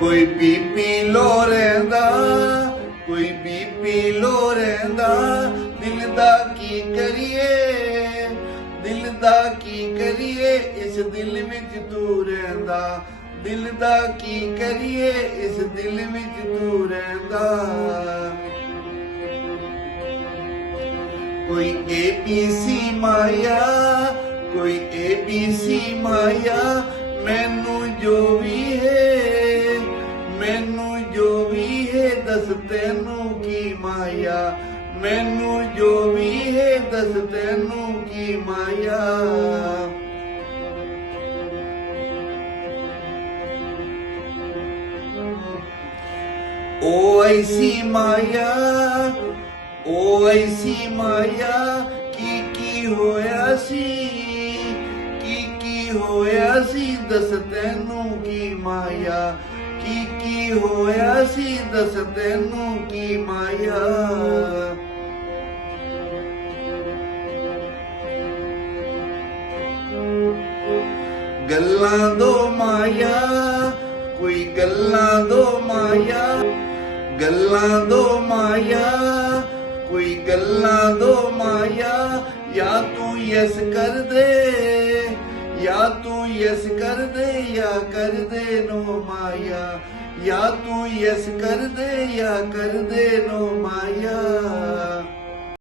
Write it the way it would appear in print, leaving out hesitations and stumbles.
ਕੋਈ BP low ਰਹਿੰਦਾ, ਕੋਈ ਬੀਪੀ ਲੋ ਰਹਿੰਦਾ। ਦਿਲ ਦਾ ਕੀ ਕਰੀਏ, ਦਿਲ ਦਾ ਕੀ ਕਰੀਏ, ਇਸ ਦਿਲ ਵਿੱਚ ਤੂੰ ਰਹਿੰਦਾ। ਦਿਲ ਦਾ ਕੀ ਕਰੀਏ, ਇਸ ਦਿਲ ਵਿੱਚ ਤੂੰ ਰਹਿੰਦਾ। ਕੋਈ ABC ਮਾਇਆ, ਕੋਈ ABC ਮਾਇਆ। ਮੈਨੂੰ ਜੋ ਵੀ ਹੈ, ਮੈਨੂੰ ਜੋ ਵੀ ਹੈ, ਦੱਸ ਤੈਨੂੰ ਕੀ ਮਾਇਆ। ਮੈਨੂੰ ਜੋ ਵੀ ਹੈ, ਦੱਸ ਤੈਨੂੰ ਕੀ ਮਾਇਆ। ਓ ਐਸੀ ਮਾਇਆ, ਓ ਐਸੀ ਮਾਇਆ। ਕੀ ਹੋਇਆ ਸੀ, ਕੀ ਹੋਇਆ ਸੀ, ਦੱਸ ਤੈਨੂੰ ਕੀ ਮਾਇਆ। ਕੀ ਹੋਇਆ ਸੀ, ਦੱਸ ਤੈਨੂੰ ਕੀ ਮਾਇਆ। ਗੱਲਾਂ ਦੋ ਮਾਇਆ, ਕੋਈ ਗੱਲਾਂ ਦੋ ਮਾਇਆ। ਗੱਲਾਂ ਦੋ ਮਾਇਆ, ਕੋਈ ਗੱਲਾਂ ਦੋ ਮਾਇਆ। ਜਾਂ ਤੂੰ ਯਸ ਕਰ ਦੇ, ਜਾਂ ਤੂੰ ਯਸ ਕਰ ਦੇ, ਜਾਂ ਕਰ ਦੇ ਨੋ ਮਾਇਆ। ਜਾਂ ਤੂੰ ਯਸ ਕਰ ਦੇ, ਜਾਂ ਕਰ ਦੇ ਨੋ ਮਾਇਆ।